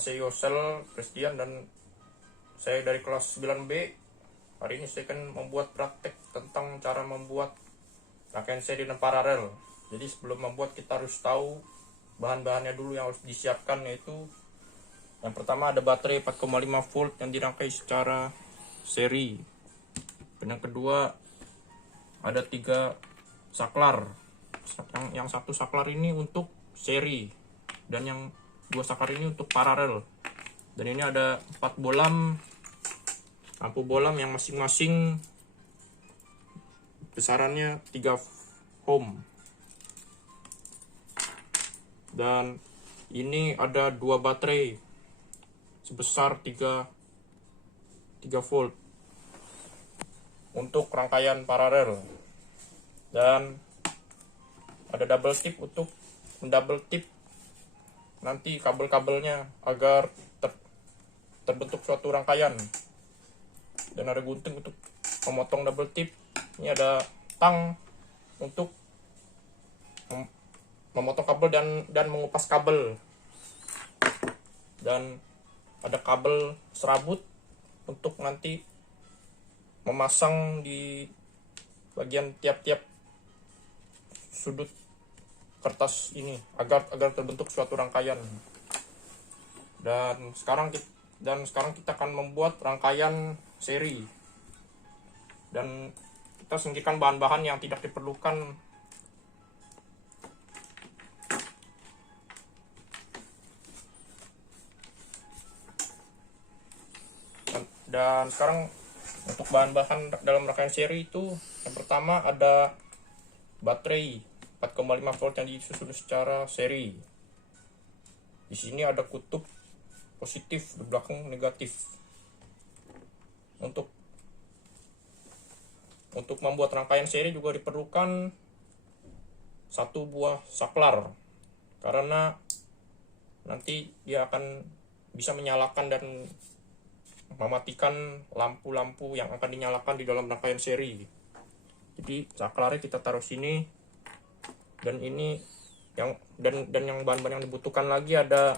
Masih Yosel Christian dan saya dari kelas 9B. Hari ini saya akan membuat praktek tentang cara membuat rangkaian seri dan paralel. Jadi sebelum membuat kita harus tahu bahan-bahannya dulu yang harus disiapkan, yaitu yang pertama ada baterai 4,5 volt yang dirangkai secara seri. Dan yang kedua ada 3 saklar. Yang satu saklar ini untuk seri dan yang 2 saklar ini untuk paralel. Dan ini ada 4 bolam lampu bolam yang masing-masing besarannya 3 ohm. Dan ini ada 2 baterai sebesar 3 volt untuk rangkaian paralel. Dan ada double tip untuk mendouble tip nanti kabel-kabelnya agar terbentuk suatu rangkaian. Dan ada gunting untuk memotong double tip. Ini ada tang untuk memotong kabel dan mengupas kabel. Dan ada kabel serabut untuk nanti memasang di bagian tiap-tiap sudut kertas ini agar terbentuk suatu rangkaian. Dan sekarang kita akan membuat rangkaian seri. Dan kita singkirkan bahan-bahan yang tidak diperlukan. Dan sekarang untuk bahan-bahan dalam rangkaian seri itu, yang pertama ada baterai 4,5 volt yang disusun secara seri. Di sini ada kutub positif, di belakang negatif. Untuk membuat rangkaian seri juga diperlukan 1 buah saklar, karena nanti dia akan bisa menyalakan dan mematikan lampu-lampu yang akan dinyalakan di dalam rangkaian seri. Jadi saklarnya kita taruh sini. Dan ini yang bahan-bahan yang dibutuhkan lagi ada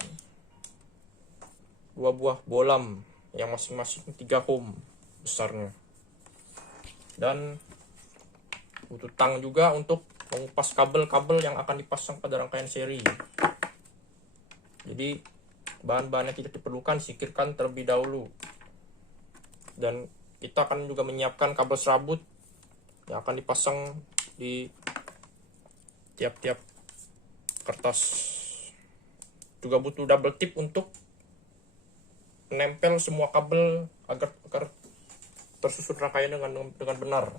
2 buah bolam yang masing-masing 3 ohm besarnya. Dan butuh tang juga untuk mengupas kabel-kabel yang akan dipasang pada rangkaian seri. Jadi bahan-bahannya tidak diperlukan, singkirkan terlebih dahulu. Dan kita akan juga menyiapkan kabel serabut yang akan dipasang di tiap-tiap kertas. Juga butuh double tip untuk menempel semua kabel agar tersusun rangkaian dengan benar.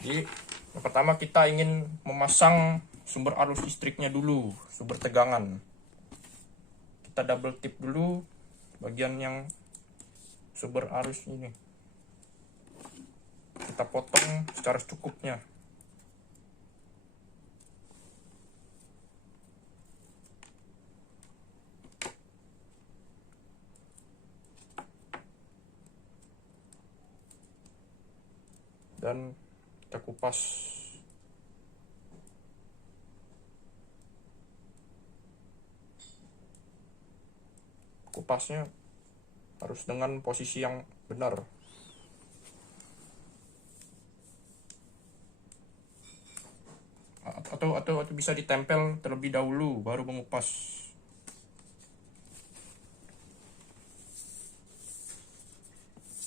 Jadi yang pertama kita ingin memasang sumber arus listriknya dulu, sumber tegangan. Kita double tip dulu bagian yang sumber arus ini. Kita potong secara secukupnya. Dan kita kupas. Kupasnya harus dengan posisi yang benar. Atau bisa ditempel terlebih dahulu baru mengupas.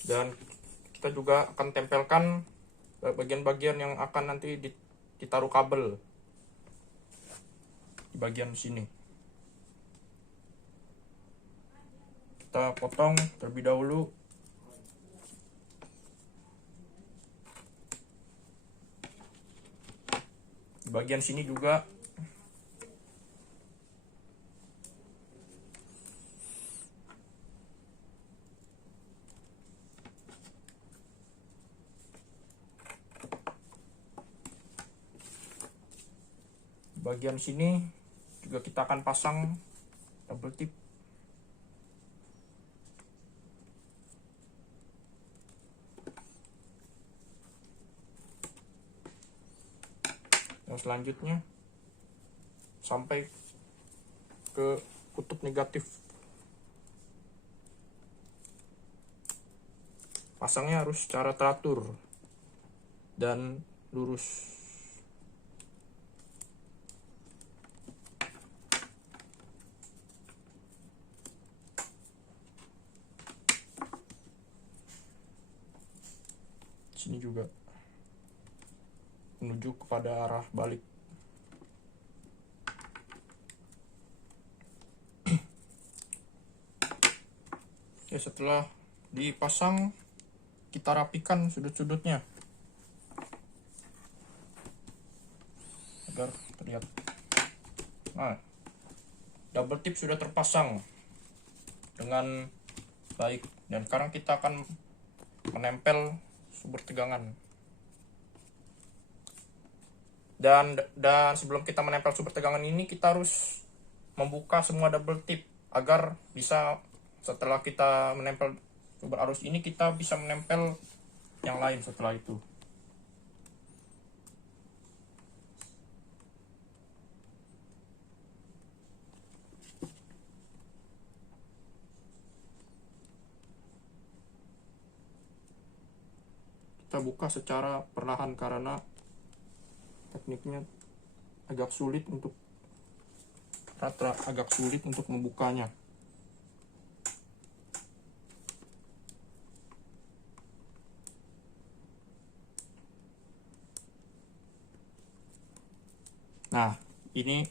Dan kita juga akan tempelkan bagian-bagian yang akan nanti ditaruh kabel di bagian sini. Kita potong terlebih dahulu. Di bagian sini juga bagian sini juga kita akan pasang double tip. Yang selanjutnya sampai ke kutub negatif. Pasangnya harus secara teratur dan lurus. Sini juga menuju kepada arah balik. Ya, setelah dipasang, kita rapikan sudut-sudutnya agar terlihat. Nah, double tip sudah terpasang dengan baik, dan sekarang kita akan menempel sumber tegangan. Dan sebelum kita menempel sumber tegangan ini, kita harus membuka semua double tip agar bisa, setelah kita menempel sumber arus ini, kita bisa menempel yang lain setelah itu. Kita buka secara perlahan karena tekniknya agak sulit untuk membukanya. Nah, ini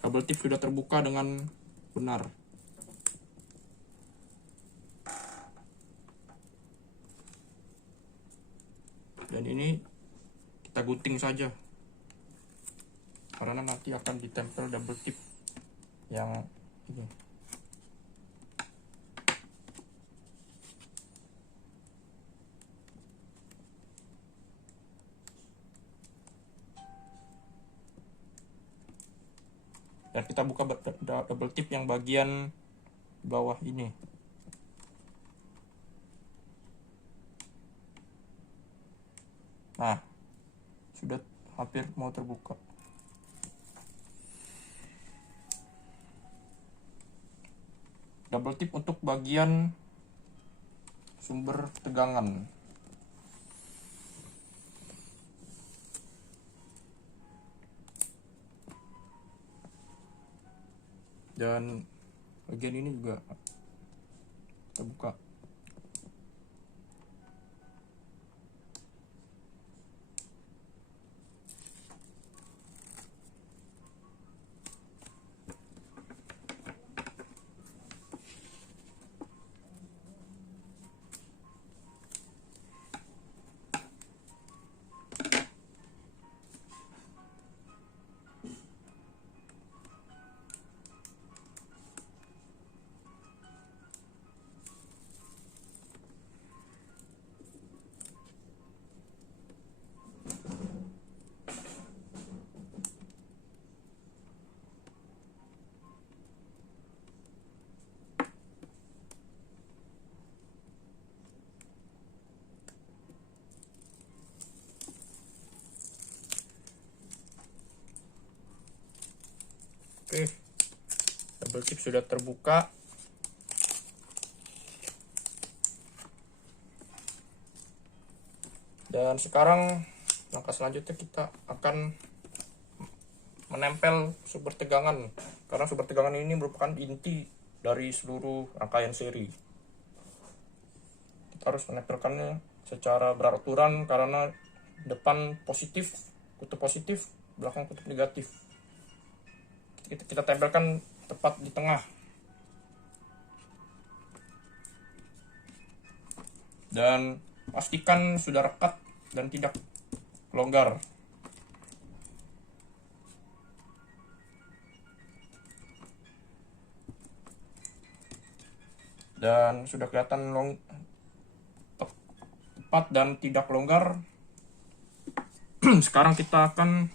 double tip sudah terbuka dengan benar. Dan ini kita gunting saja, karena nanti akan ditempel double tip yang ini. Dan kita buka double tip yang bagian bawah ini. Nah, sudah hampir mau terbuka. Double tip untuk bagian sumber tegangan. Dan bagian ini juga kita buka. Oke, double tip sudah terbuka. Dan sekarang langkah selanjutnya kita akan menempel sumber tegangan, karena sumber tegangan ini merupakan inti dari seluruh rangkaian seri. Kita harus menempelkannya secara beraturan karena depan positif, kutub positif, belakang kutub negatif. Kita tempelkan tepat di tengah. Dan pastikan sudah rekat dan tidak longgar. Dan sudah kelihatan tepat dan tidak longgar. Sekarang kita akan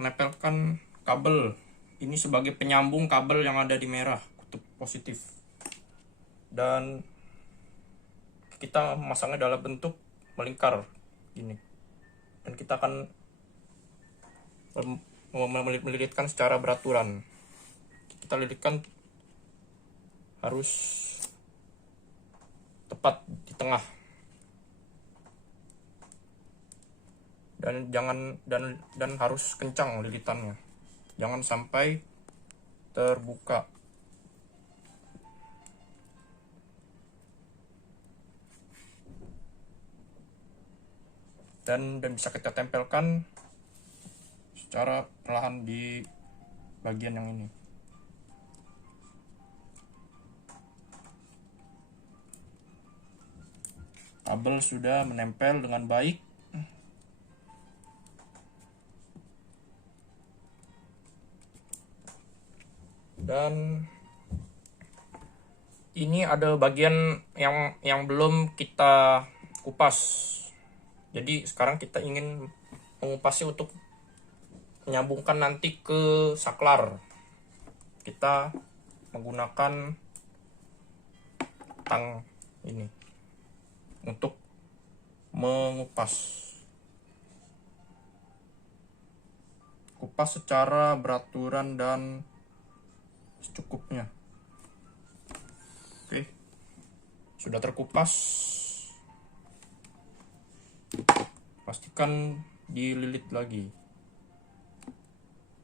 menempelkan kabel ini sebagai penyambung kabel yang ada di merah, kutub positif. Dan kita memasangnya dalam bentuk melingkar gini. Dan kita akan melilitkan secara beraturan. Kita lilitkan harus tepat di tengah, dan harus kencang lilitannya, jangan sampai terbuka. Dan bisa kita tempelkan secara perlahan di bagian yang ini. Kabel sudah menempel dengan baik. Dan ini ada bagian yang belum kita kupas. Jadi sekarang kita ingin mengupasnya untuk menyambungkan nanti ke saklar. Kita menggunakan tang ini untuk mengupas. Kupas secara beraturan dan secukupnya. Oke, sudah terkupas. Pastikan dililit lagi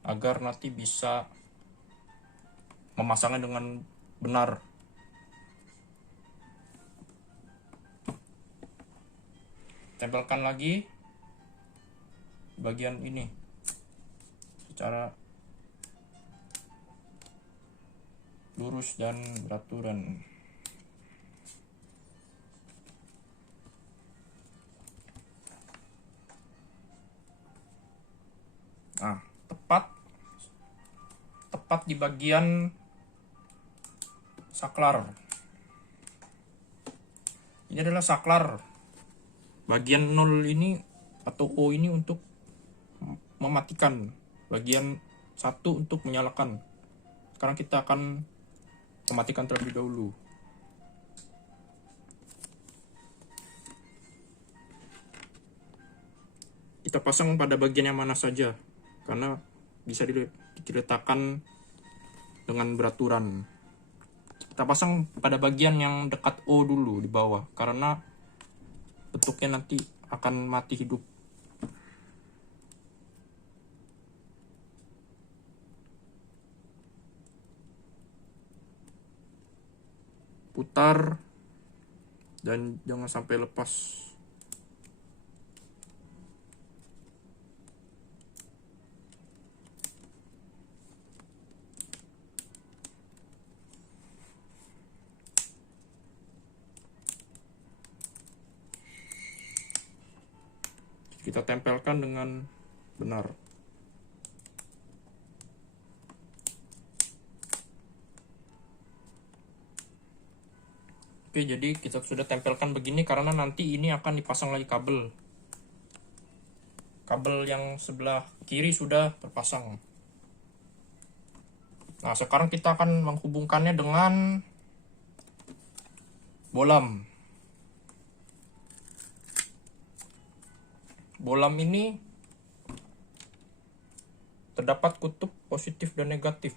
agar nanti bisa memasangnya dengan benar. Tempelkan lagi bagian ini secara lurus dan beraturan. Nah, tepat di bagian saklar. Ini adalah saklar. Bagian 0 ini atau O ini untuk mematikan, bagian 1 untuk menyalakan. Sekarang kita akan mematikan terlebih dahulu. Kita pasang pada bagian yang mana saja, karena bisa diletakkan dengan beraturan. Kita pasang pada bagian yang dekat O dulu di bawah, karena bentuknya nanti akan mati hidup. Putar dan jangan sampai lepas. Kita tempelkan dengan benar. Oke, jadi kita sudah tempelkan begini karena nanti ini akan dipasang lagi kabel. Kabel yang sebelah kiri sudah terpasang. Nah, sekarang kita akan menghubungkannya dengan bolam. Bolam ini terdapat kutub positif dan negatif.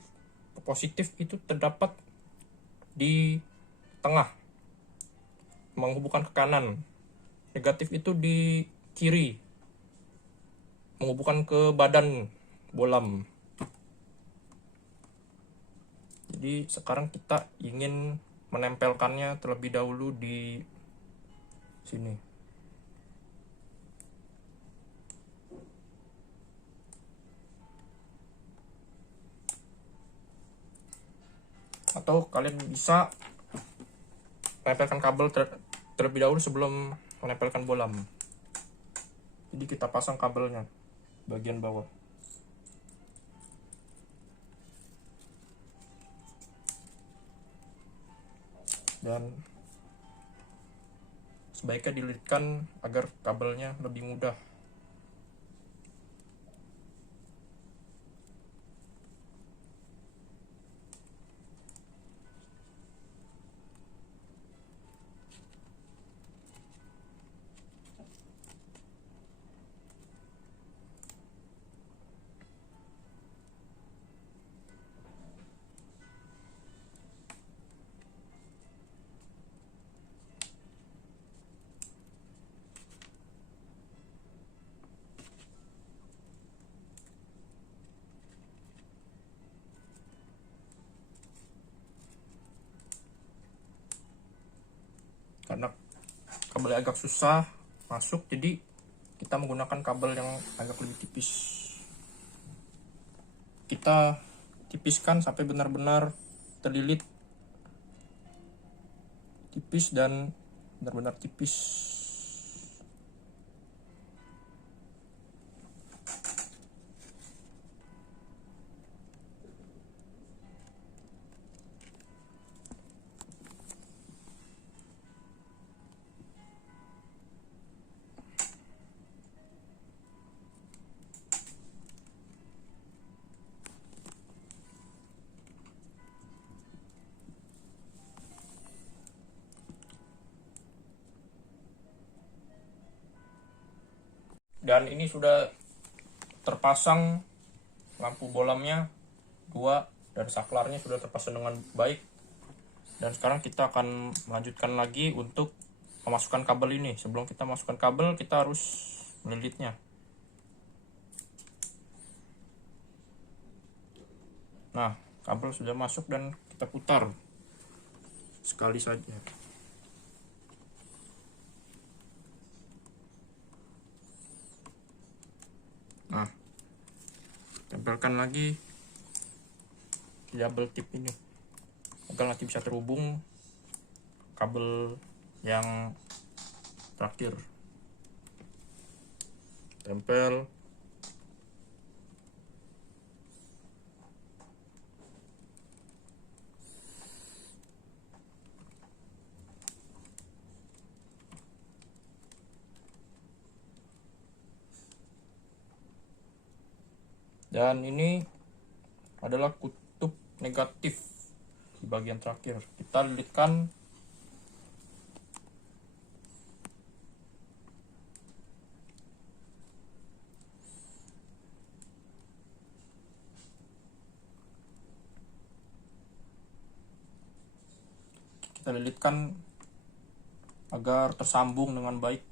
Positif itu terdapat di tengah, menghubungkan ke kanan. Negatif itu di kiri, menghubungkan ke badan bolam. Jadi sekarang kita ingin menempelkannya terlebih dahulu di sini. Atau kalian bisa menempelkan kabel terlebih dahulu sebelum menempelkan bolam. Jadi kita pasang kabelnya bagian bawah. Dan sebaiknya dililitkan agar kabelnya lebih mudah. karena kabelnya agak susah masuk, jadi kita menggunakan kabel yang agak lebih tipis. Kita tipiskan sampai benar-benar terlilit tipis dan benar-benar tipis. Dan ini sudah terpasang lampu bolamnya 2 dan saklarnya sudah terpasang dengan baik. Dan sekarang kita akan melanjutkan lagi untuk memasukkan kabel ini. Sebelum kita masukkan kabel, kita harus melilitnya. Nah, kabel sudah masuk dan kita putar sekali saja. Nah, tempelkan lagi double tip ini agar nanti bisa terhubung kabel yang terakhir. Tempel. Dan ini adalah kutub negatif di bagian terakhir. Kita lilitkan agar tersambung dengan baik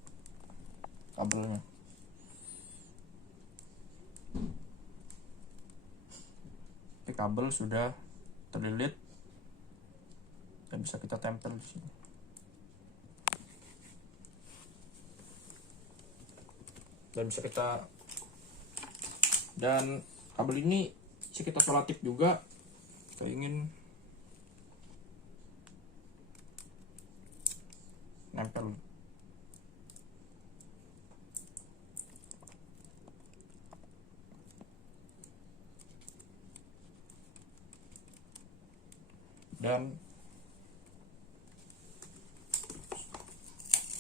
kabelnya. Kabel sudah terlilit dan bisa kita tempel di sini. Dan kabel ini bisa kita selotip juga. Kita ingin nempel. Dan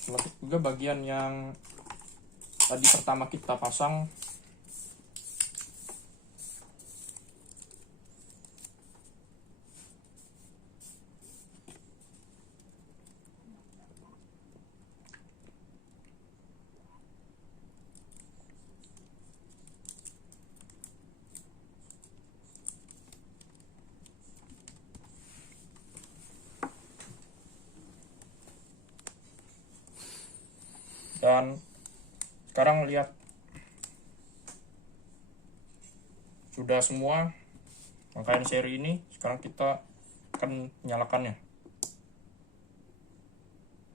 selotip juga bagian yang tadi pertama kita pasang. Dan sekarang lihat, sudah semua rangkaian seri ini. Sekarang kita akan menyalakannya.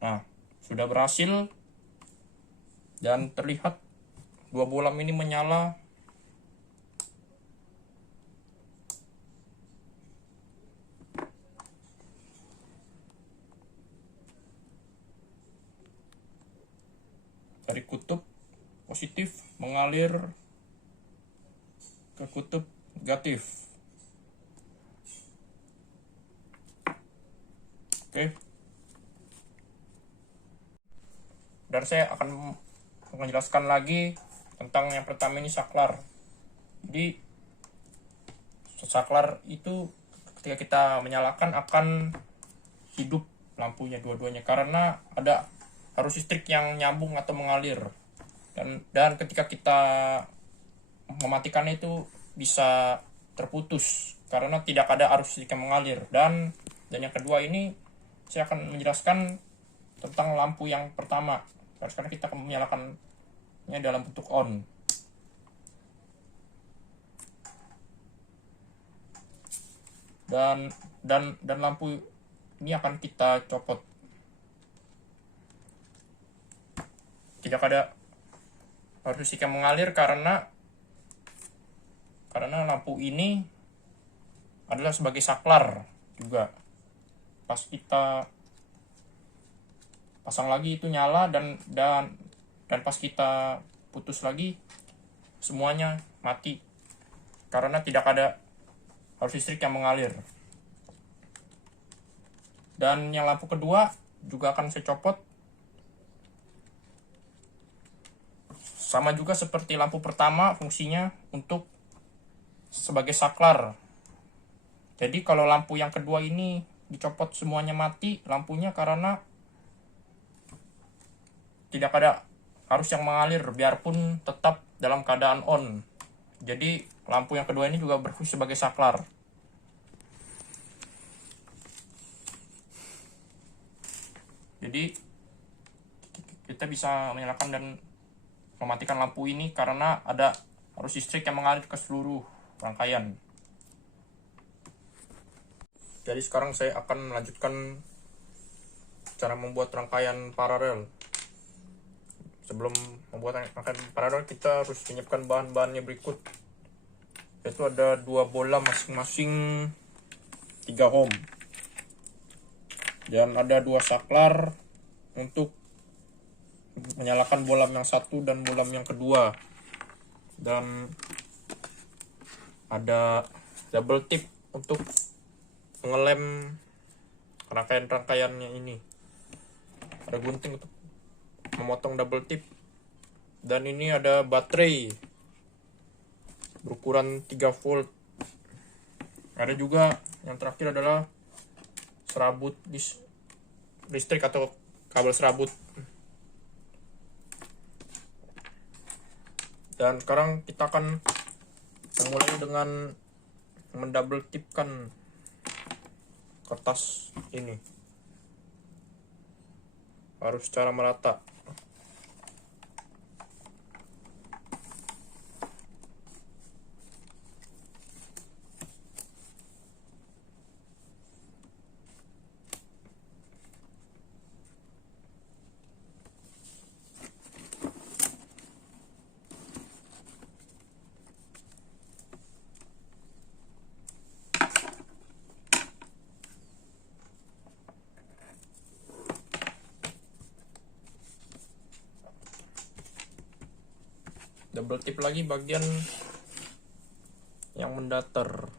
Nah, sudah berhasil dan terlihat 2 bolam ini menyala. Dari kutub positif mengalir ke kutub negatif. Oke. Dan saya akan menjelaskan lagi tentang yang pertama ini, saklar. Jadi saklar itu ketika kita menyalakan akan hidup lampunya dua-duanya, karena ada arus listrik yang nyambung atau mengalir. Dan ketika kita mematikannya itu bisa terputus karena tidak ada arus listrik yang mengalir. Dan yang kedua ini saya akan menjelaskan tentang lampu yang pertama. Sekarang kita akan menyalakannya dalam bentuk on. Dan lampu ini akan kita copot. tidak ada arus listrik yang mengalir karena lampu ini adalah sebagai saklar juga. Pas kita pasang lagi itu nyala, dan pas kita putus lagi semuanya mati karena tidak ada arus listrik yang mengalir. Dan yang lampu kedua juga akan saya copot, sama juga seperti lampu pertama, fungsinya untuk sebagai saklar. Jadi kalau lampu yang kedua ini dicopot semuanya mati lampunya karena tidak ada arus yang mengalir biarpun tetap dalam keadaan on. Jadi lampu yang kedua ini juga berfungsi sebagai saklar. Jadi kita bisa menyalakan dan mematikan lampu ini karena ada arus listrik yang mengalir ke seluruh rangkaian. Jadi sekarang saya akan melanjutkan cara membuat rangkaian paralel. Sebelum membuat rangkaian paralel, kita harus menyiapkan bahan-bahannya berikut, yaitu ada 2 bola masing-masing 3 ohm, dan ada 2 saklar untuk menyalakan bolam yang satu dan bolam yang kedua, dan ada double tip untuk mengelem rangkaian-rangkaiannya ini. Ada gunting untuk memotong double tip, dan ini ada baterai berukuran 3 volt. Ada juga yang terakhir adalah serabut listrik atau kabel serabut. Dan sekarang kita akan memulai dengan mendouble tipkan kertas ini, harus secara merata. Double tip lagi bagian yang mendatar.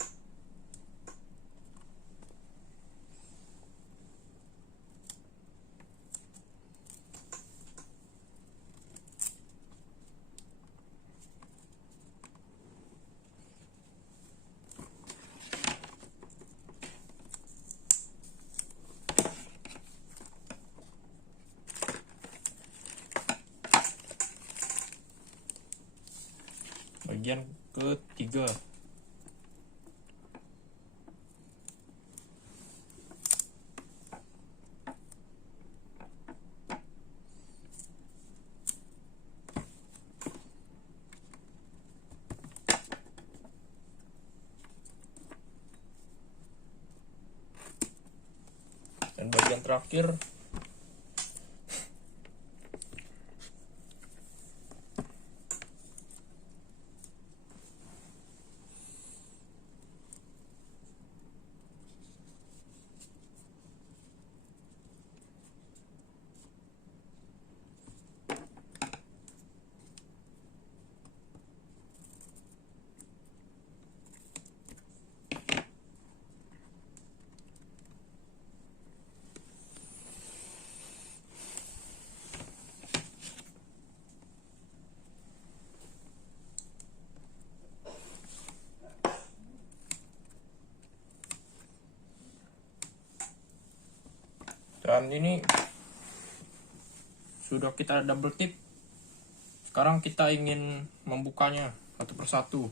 Bagian ketiga. Dan bagian terakhir dan ini sudah kita double tip. Sekarang kita ingin membukanya satu persatu.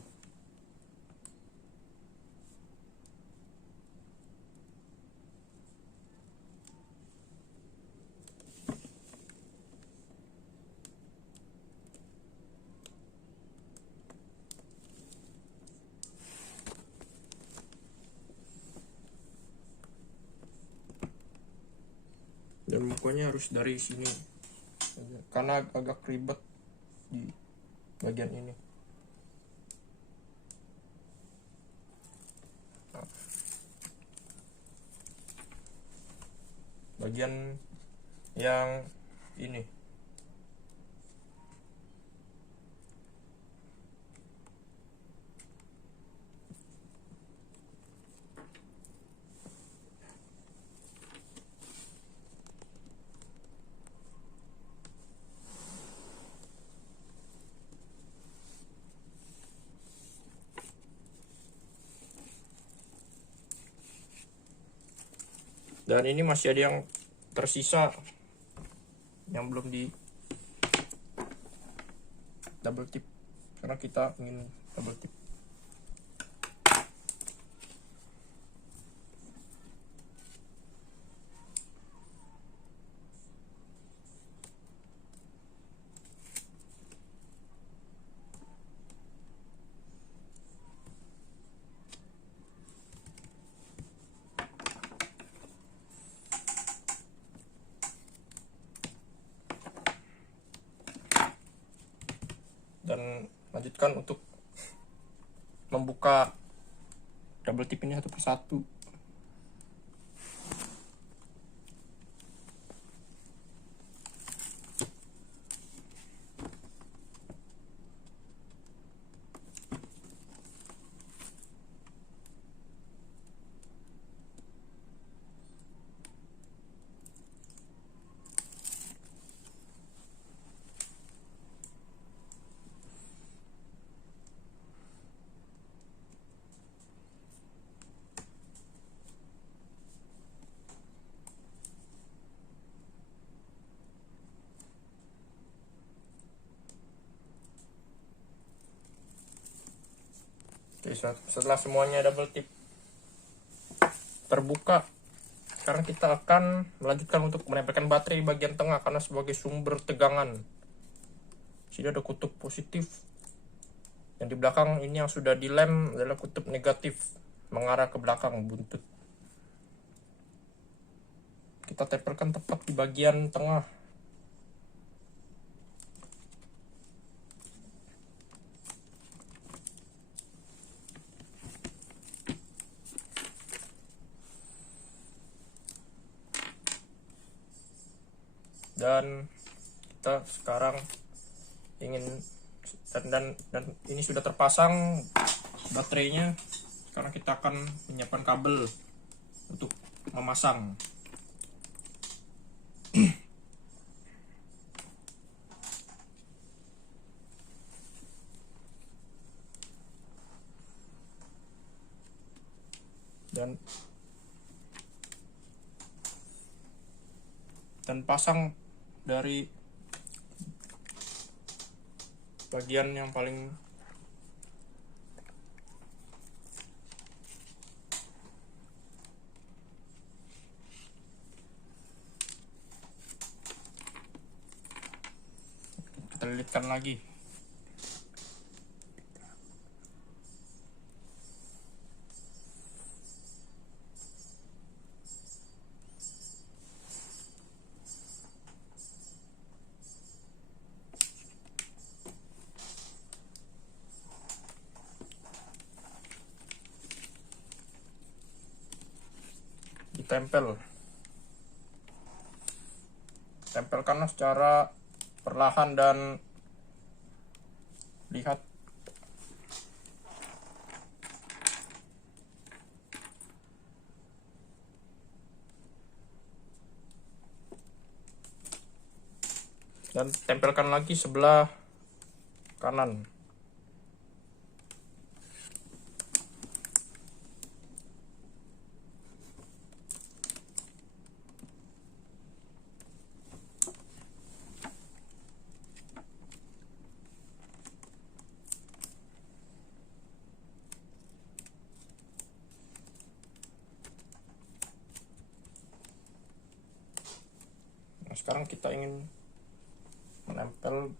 Dan bukanya harus dari sini. karena agak ribet di bagian ini. Nah, bagian yang ini dan ini masih ada yang tersisa yang belum di double tip karena kita ingin double tip. Dan lanjutkan untuk membuka double tip ini satu persatu. Oke, setelah semuanya double tip terbuka, sekarang kita akan melanjutkan untuk menempelkan baterai bagian tengah karena sebagai sumber tegangan. Sini ada kutub positif, yang di belakang ini yang sudah dilem adalah kutub negatif mengarah ke belakang buntut. Kita tempelkan tepat di bagian tengah. Dan kita sekarang ingin dan ini sudah terpasang baterainya. Sekarang kita akan menyiapkan kabel untuk memasang. Dan pasang dari bagian yang paling kita lilitkan lagi. Tempelkanlah secara perlahan dan lihat dan tempelkan lagi sebelah kanan. Nah, sekarang kita ingin menempel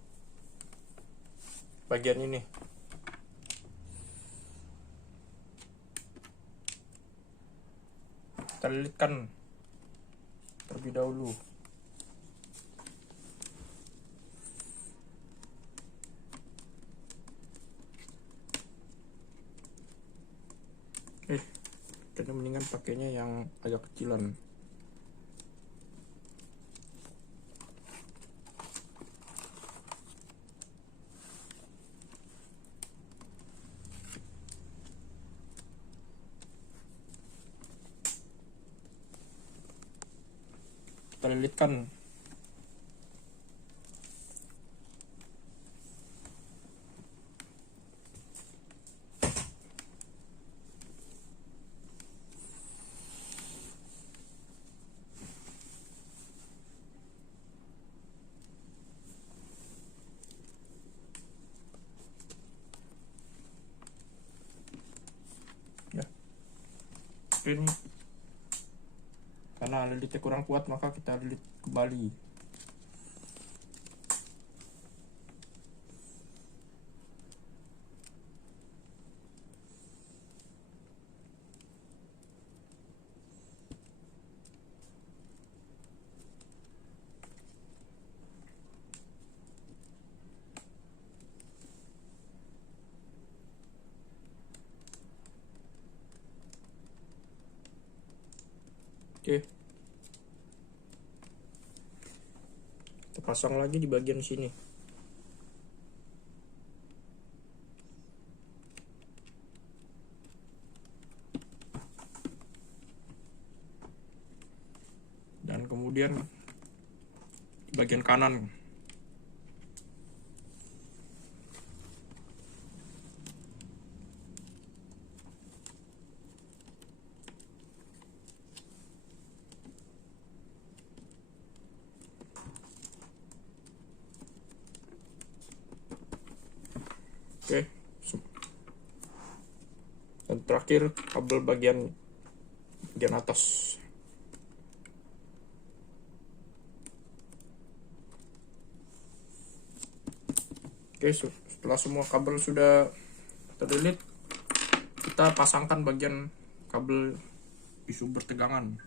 bagian ini. Kita lilitkan terlebih dahulu. makanya mendingan pakainya yang agak kecilan. Kita lilitkan. Ya. Ini karena lilitnya kurang kuat, maka kita lilit kembali. Oke, kita pasang lagi di bagian sini. Dan kemudian di bagian kanan. Oke. Dan terakhir kabel bagian atas. Oke, setelah semua kabel sudah terlilit, kita pasangkan bagian kabel di sumber tegangan.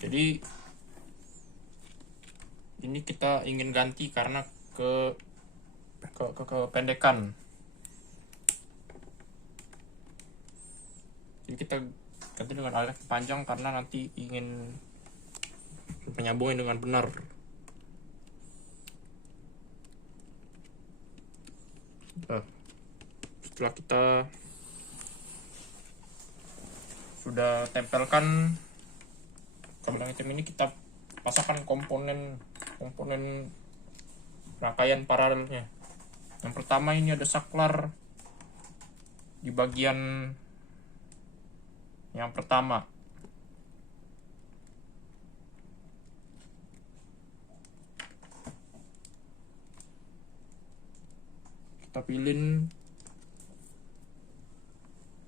Jadi ini kita ingin ganti karena kependekan. Jadi kita ganti dengan alat panjang karena nanti ingin penyambungnya dengan benar. Nah, setelah kita sudah tempelkan kabel yang hitam ini, kita pasangkan komponen rangkaian paralelnya. Yang pertama ini ada saklar di bagian yang pertama. Kita pilin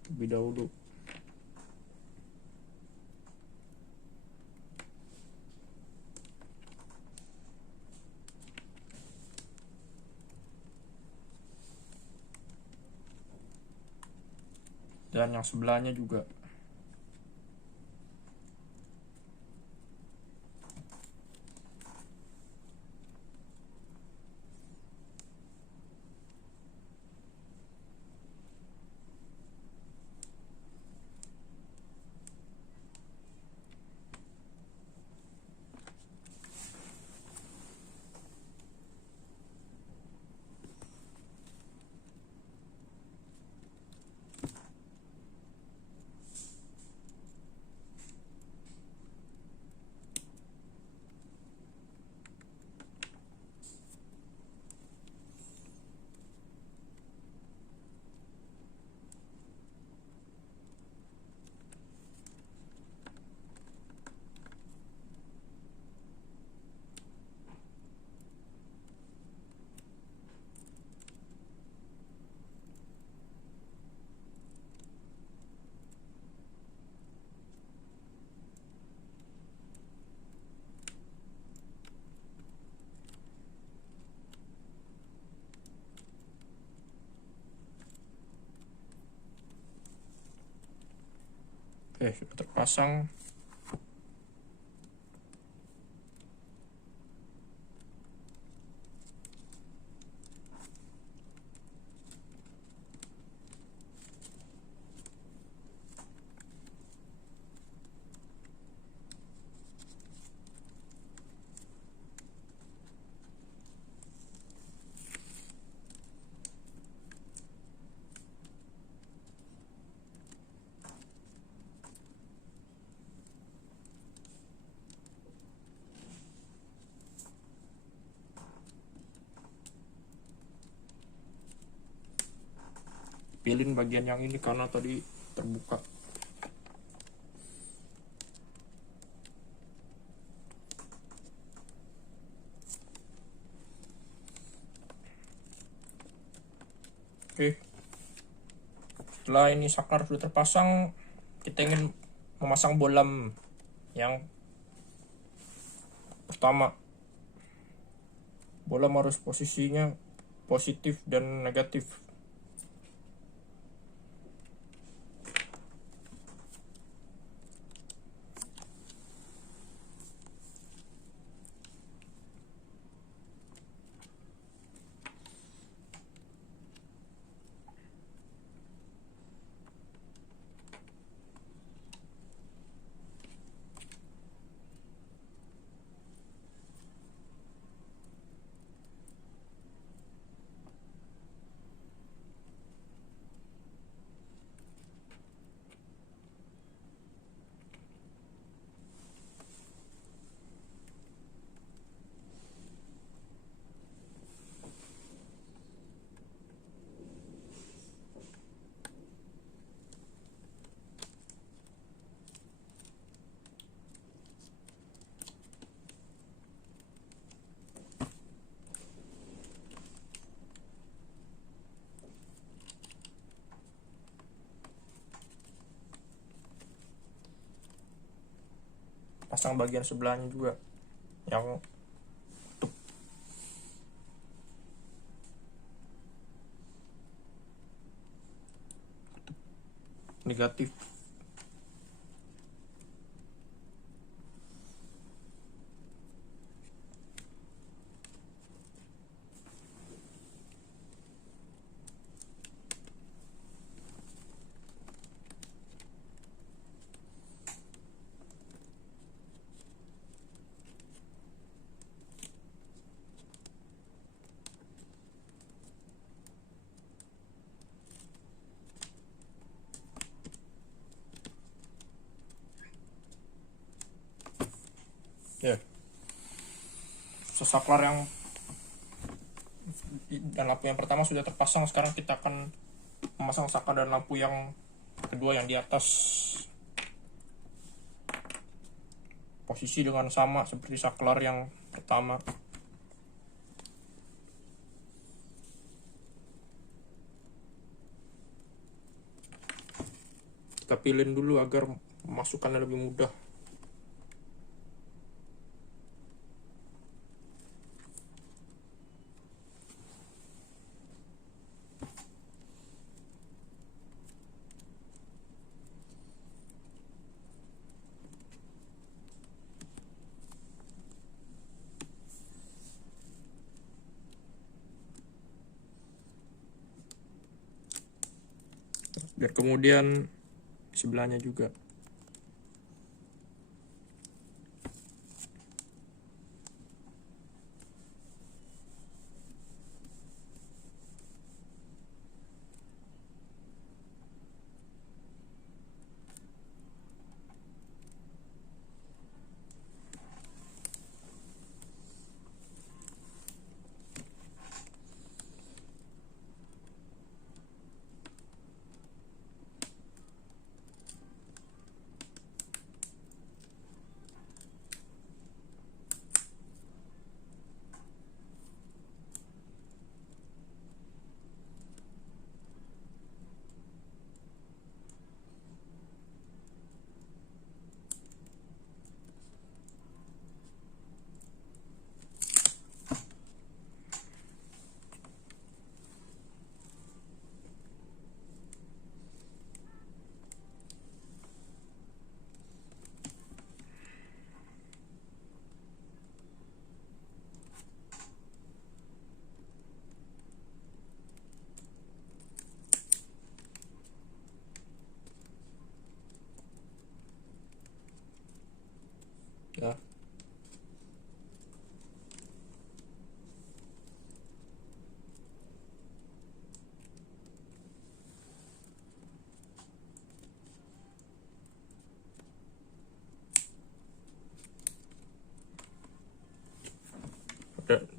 terlebih dahulu. Dan yang sebelahnya juga. Oke, sudah terpasang. Pilih bagian yang ini karena tadi terbuka. Oke, setelah ini saklar sudah terpasang, kita ingin memasang bolam yang pertama. Bolam harus posisinya positif dan negatif. Pasang bagian sebelahnya juga yang negatif. Ya, sesaklar yang dan lampu yang pertama sudah terpasang. Sekarang kita akan memasang saklar dan lampu yang kedua yang di atas. Posisi dengan sama seperti saklar yang pertama. Kita pilih dulu agar memasukkannya lebih mudah. Biar kemudian sebelahnya juga.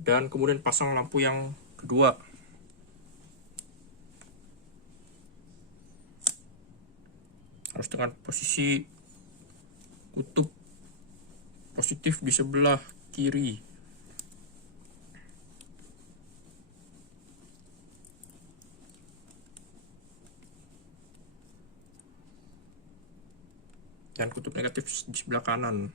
dan kemudian pasang lampu yang kedua. Harus dengan posisi kutub positif di sebelah kiri. Dan kutub negatif di sebelah kanan.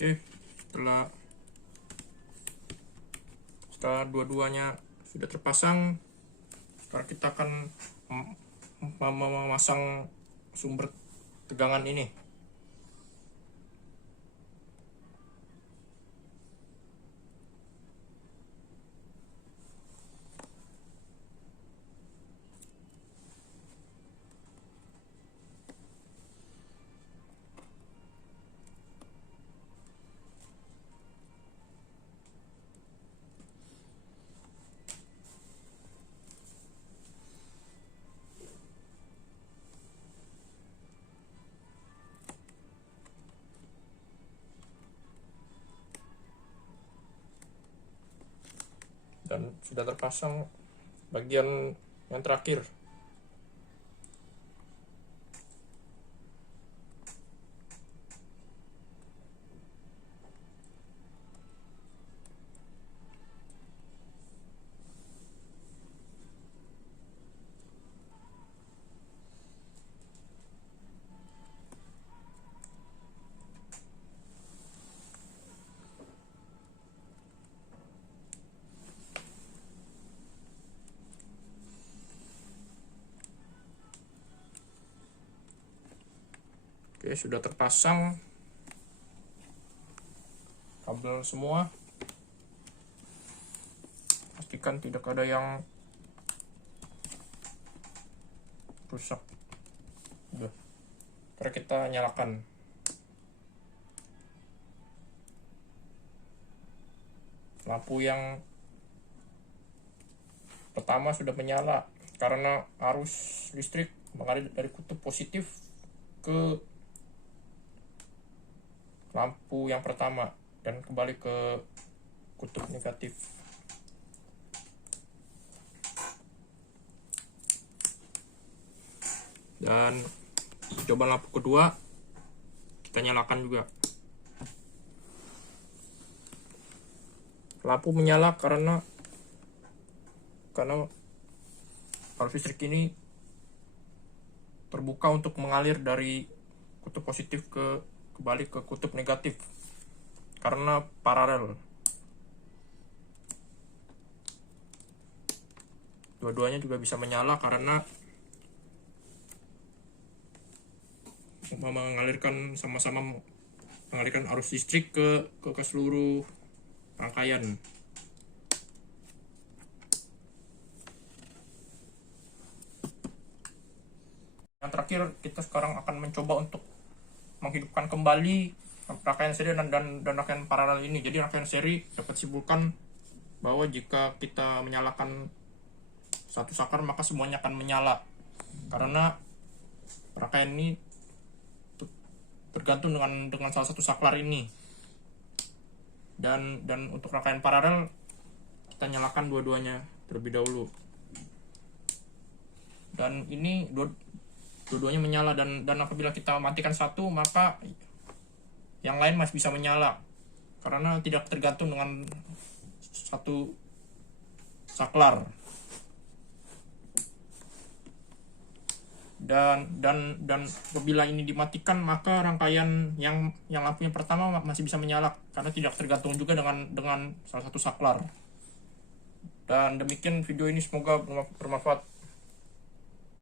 Oke, setelah dua-duanya sudah terpasang, sekarang kita akan memasang sumber tegangan ini. Dan sudah terpasang bagian yang terakhir. Oke, sudah terpasang kabel semua. Pastikan tidak ada yang rusak. Udah. Sekarang kita nyalakan. Lampu yang pertama sudah menyala karena arus listrik mengalir dari kutub positif ke lampu yang pertama dan kembali ke kutub negatif. Dan coba lampu kedua kita nyalakan juga. Lampu menyala karena arus listrik ini terbuka untuk mengalir dari kutub positif kembali ke kutub negatif karena paralel. Dua-duanya juga bisa menyala karena sama-sama mengalirkan arus listrik ke seluruh rangkaian. Yang terakhir, kita sekarang akan mencoba untuk menghidupkan kembali rangkaian seri dan rangkaian paralel ini. Jadi rangkaian seri dapat simpulkan bahwa jika kita menyalakan satu saklar maka semuanya akan menyala karena rangkaian ini tergantung dengan salah satu saklar ini. Dan untuk rangkaian paralel kita nyalakan dua-duanya terlebih dahulu. Dan ini dua-duanya menyala dan apabila kita matikan satu maka yang lain masih bisa menyala karena tidak tergantung dengan satu saklar. Dan apabila ini dimatikan maka rangkaian yang lampunya pertama masih bisa menyala karena tidak tergantung juga dengan salah satu saklar. Dan demikian video ini, semoga bermanfaat.